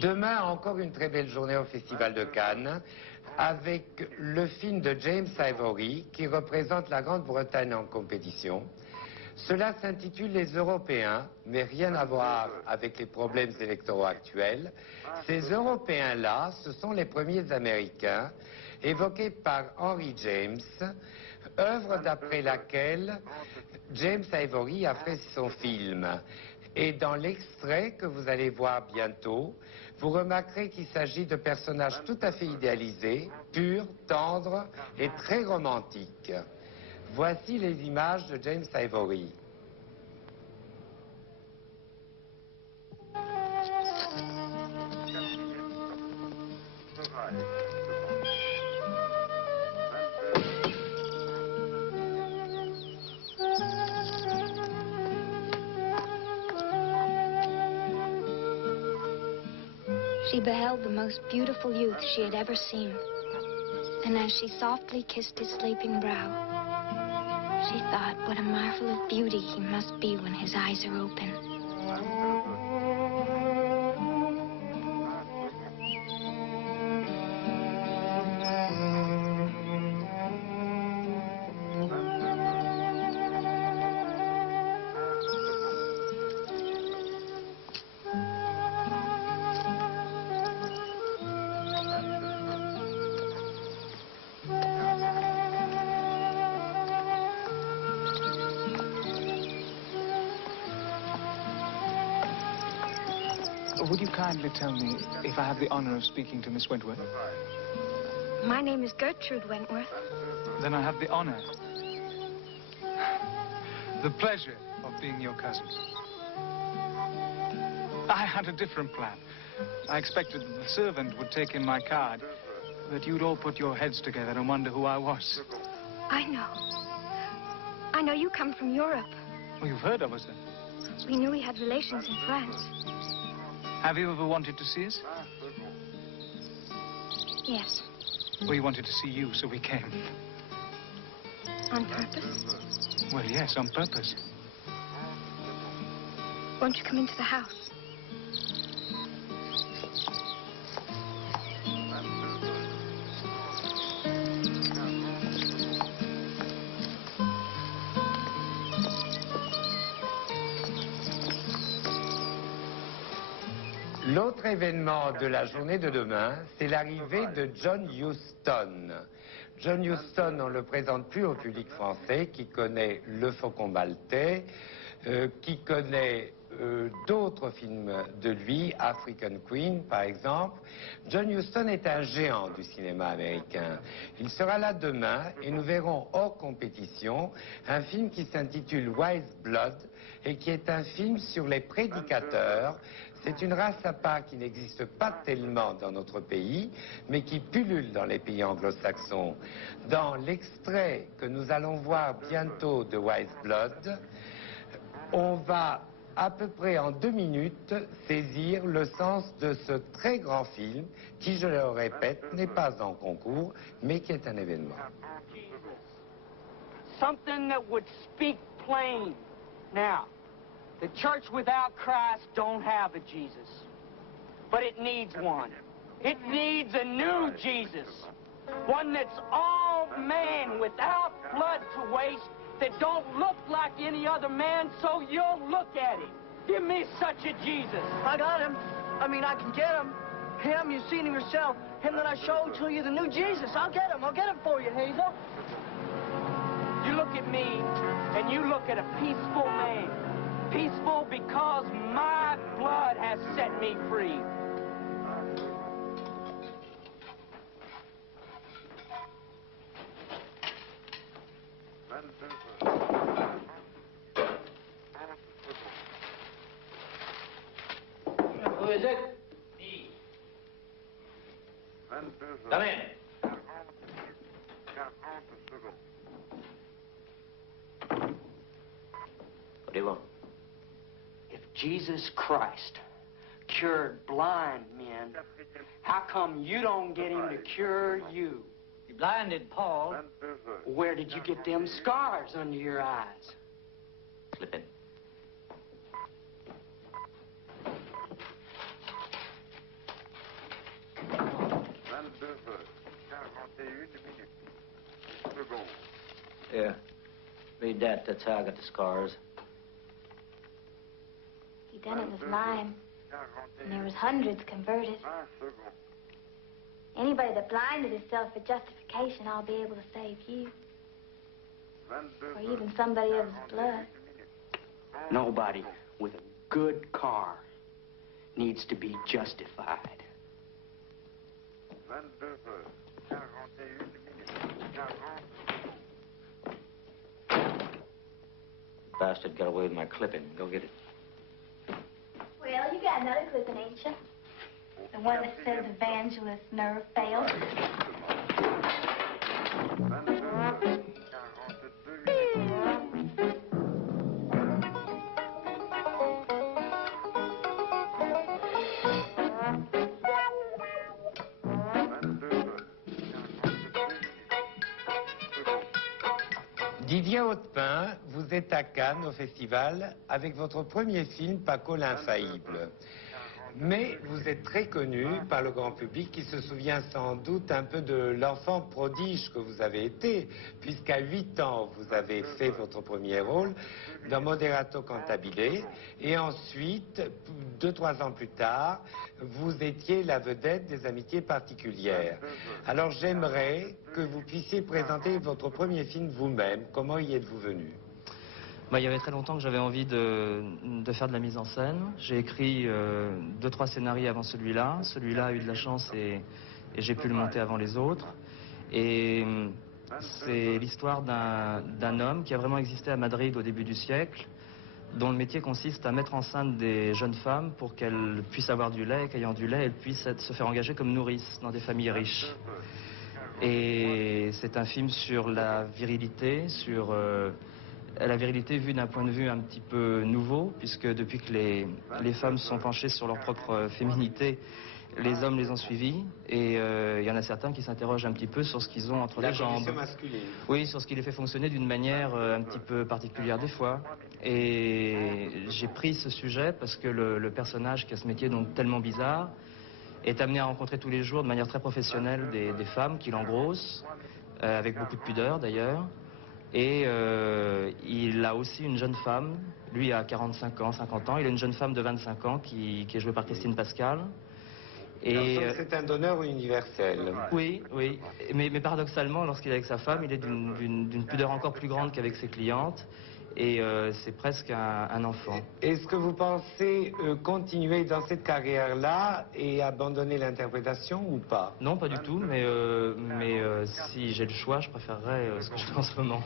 Demain, encore une très belle journée au Festival de Cannes, avec le film de James Ivory, qui représente la Grande-Bretagne en compétition. Cela s'intitule Les Européens, mais rien à voir avec les problèmes électoraux actuels. Ces Européens-là, ce sont les premiers Américains, évoqués par Henry James, œuvre d'après laquelle James Ivory a fait son film. Et dans l'extrait que vous allez voir bientôt, vous remarquerez qu'il s'agit de personnages tout à fait idéalisés, purs, tendres et très romantiques. Voici les images de James Ivory. She beheld the most beautiful youth she had ever seen. And as she softly kissed his sleeping brow, she thought what a marvel of beauty he must be when his eyes are open. Would you kindly tell me if I have the honor of speaking to Miss Wentworth? My name is Gertrude Wentworth. Then I have the honor, the pleasure of being your cousin. I had a different plan. I expected that the servant would take in my card, that you'd all put your heads together and wonder who I was. I know. I know you come from Europe. Oh, you've heard of us then? We knew we had relations in France. Have you ever wanted to see us? Yes. We wanted to see you, so we came. On purpose? Well, yes, on purpose. Won't you come into the house? L'autre événement de la journée de demain, c'est l'arrivée de John Huston. John Huston, on ne le présente plus au public français, qui connaît Le Faucon Maltais, qui connaît d'autres films de lui, African Queen par exemple. John Huston est un géant du cinéma américain. Il sera là demain et nous verrons hors compétition un film qui s'intitule Wise Blood et qui est un film sur les prédicateurs. C'est une race à part qui n'existe pas tellement dans notre pays, mais qui pullule dans les pays anglo-saxons. Dans l'extrait que nous allons voir bientôt de Wise Blood, on va à peu près en 2 minutes saisir le sens de ce très grand film qui, je le répète, n'est pas en concours, mais qui est un événement. Something that would speak plain. Now, the church without Christ don't have a Jesus, but it needs one. It needs a new Jesus, one that's all man without blood to waste, that don't look like any other man, so you'll look at him. Give me such a Jesus. I got him. I mean, I can get him. Him, you've seen him yourself. Him that I showed to you, the new Jesus. I'll get him. I'll get him for you, Hazel. You look at me, and you look at a peaceful man. Peaceful because my blood has set me free. Who is it? Me. Come in. What do you want? If Jesus Christ cured blind men, how come you don't get him to cure you? He blinded Paul. Where did you get them scars under your eyes? Slip in. Here, read that. That's how I got the scars. He done it with lime, and there was hundreds converted. Anybody that blinded himself for justification, I'll be able to save you. Or even somebody of his blood. Nobody with a good car needs to be justified. Bastard got away with my clipping. Go get it. Well, you got another clipping, ain't you? The one that says evangelist nerve failed. Didier Hautepin, vous êtes à Cannes au festival avec votre premier film Paco l'Infaillible. Mais vous êtes très connu par le grand public qui se souvient sans doute un peu de l'enfant prodige que vous avez été, puisqu'à 8 ans, vous avez fait votre premier rôle dans Moderato Cantabile, et ensuite, 2-3 ans plus tard, vous étiez la vedette des Amitiés particulières. Alors j'aimerais que vous puissiez présenter votre premier film vous-même. Comment y êtes-vous venu ? Il y avait très longtemps que j'avais envie de faire de la mise en scène. J'ai écrit 2-3 scénarios avant celui-là. Celui-là a eu de la chance et j'ai pu le monter avant les autres. Et c'est l'histoire d'un homme qui a vraiment existé à Madrid au début du siècle, dont le métier consiste à mettre enceinte des jeunes femmes pour qu'elles puissent avoir du lait et qu'ayant du lait, elles puissent se faire engager comme nourrices dans des familles riches. Et c'est un film sur la virilité, sur la virilité vue d'un point de vue un petit peu nouveau, puisque depuis que les femmes se sont penchées sur leur propre féminité, les hommes les ont suivis, et il y en a certains qui s'interrogent un petit peu sur ce qu'ils ont entre les jambes. La condition masculine. Oui, sur ce qui les fait fonctionner d'une manière un petit peu particulière des fois. Et j'ai pris ce sujet parce que le personnage qui a ce métier donc tellement bizarre est amené à rencontrer tous les jours de manière très professionnelle des femmes qui l'engrossent, avec beaucoup de pudeur d'ailleurs. Et il a aussi une jeune femme, lui a 45 ans, 50 ans, il a une jeune femme de 25 ans qui est jouée par Christine Pascal. Et c'est un donneur universel. Oui, oui. Mais paradoxalement, lorsqu'il est avec sa femme, il est d'une pudeur encore plus grande qu'avec ses clientes. Et c'est presque un enfant. Est-ce que vous pensez continuer dans cette carrière-là et abandonner l'interprétation ou pas? Non, pas du tout, mais si j'ai le choix, je préférerais ce que je fais en ce moment.